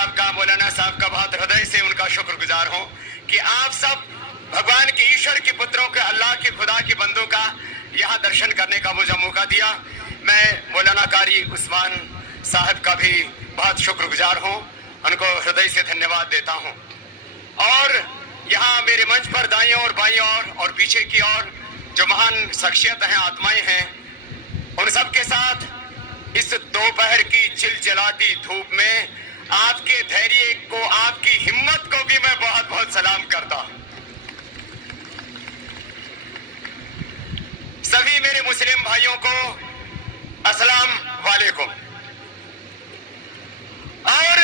आपका, मौलाना साहब का बहुत हृदय से उनका शुक्रगुजार हूं कि आप सब भगवान के, ईश्वर के पुत्रों के, अल्लाह के, खुदा के बंदों का यहाँ दर्शन करने का मुझे मौका दिया। मैं मौलाना कारी उस्मान साहब का भी बहुत शुक्रगुजार हूँ, उनको हृदय से धन्यवाद देता हूँ। और यहाँ मेरे मंच पर दाईं और बाईं और पीछे की ओर जो महान शख्सियत हैं, आत्माएं हैं, उन सब के साथ इस दोपहर की चिलचिलाती धूप में आपके धैर्य को, आपकी हिम्मत को भी मैं बहुत बहुत सलाम करता हूं। सभी मेरे मुस्लिम भाइयों को अस्सलाम वालेकुम और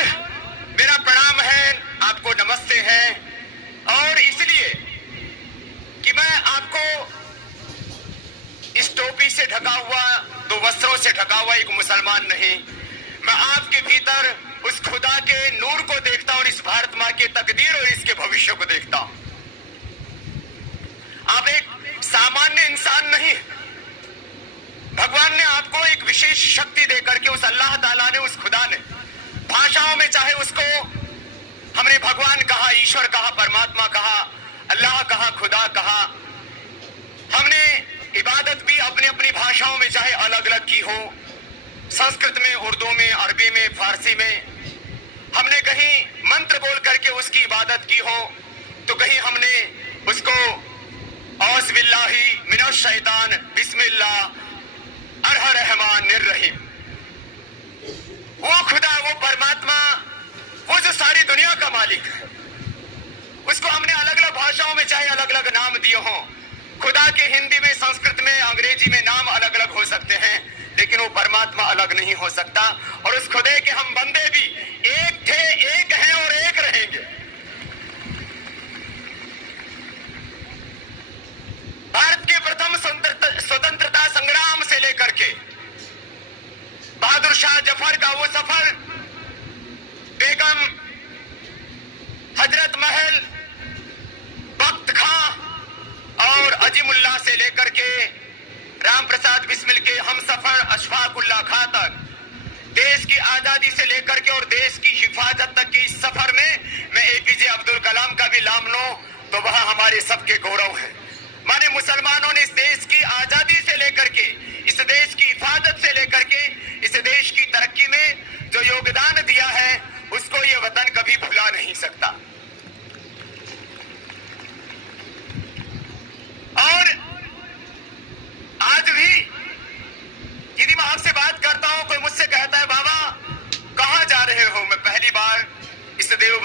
मेरा प्रणाम है, आपको नमस्ते है। और इसलिए कि मैं आपको इस टोपी से ढका हुआ, दो वस्त्रों से ढका हुआ एक मुसलमान नहीं, मैं आपके भीतर उस खुदा के नूर को देखता हूं और इस भारत मां के तकदीर और इसके भविष्य को देखता हूं। आप एक सामान्य इंसान नहीं, भगवान ने आपको एक विशेष शक्ति देकर के, उस अल्लाह ताला ने, उस खुदा ने, भाषाओं में चाहे उसको हमने भगवान कहा, ईश्वर कहा, परमात्मा कहा, अल्लाह कहा, खुदा कहा, हमने इबादत भी अपनी अपनी भाषाओं में चाहे अलग अलग की हो, संस्कृत में, उर्दू में, अरबी में, फारसी में, हमने कहीं मंत्र बोल करके उसकी इबादत की हो, तो कहीं हमने उसको औज़ बिल्लाहि मिनश शैतान बिस्मिल्लाह अरहर रहमान निर्रहीम, वो खुदा, वो परमात्मा, वो जो सारी दुनिया का मालिक है, उसको हमने अलग अलग भाषाओं में चाहे अलग अलग नाम दिए हों। खुदा के हिंदी में, संस्कृत में, अंग्रेजी में नाम अलग अलग हो सकते हैं, लेकिन वो परमात्मा अलग नहीं हो सकता। और उस खुदे के हम बंदे भी एक थे, एक हैं और एक रहेंगे। भारत के प्रथम स्वतंत्रता संग्राम से लेकर के बहादुर शाह जफर का वो सफर, बेगम हजरत महल, बख्त खां और अजीमुल्लाह से लेकर के राम प्रसाद बिस्मिल के हम सफर अशफाकुल्लाह खां तक, देश की आजादी से लेकर के और देश की हिफाजत तक के इस सफर में मैं एपीजे अब्दुल कलाम का भी नाम लूं तो वह हमारे सबके गौरव है। माने मुसलमानों ने इस देश की आजादी से लेकर के, इस देश की हिफाजत से लेकर के, इस देश की तरक्की में जो योगदान दिया है, उसको ये वतन कभी भुला नहीं सकता। और आज भी यदि मैं आपसे बात करता हूं, कोई मुझसे कहता है बाबा कहां जा रहे हो, मैं पहली बार इस देव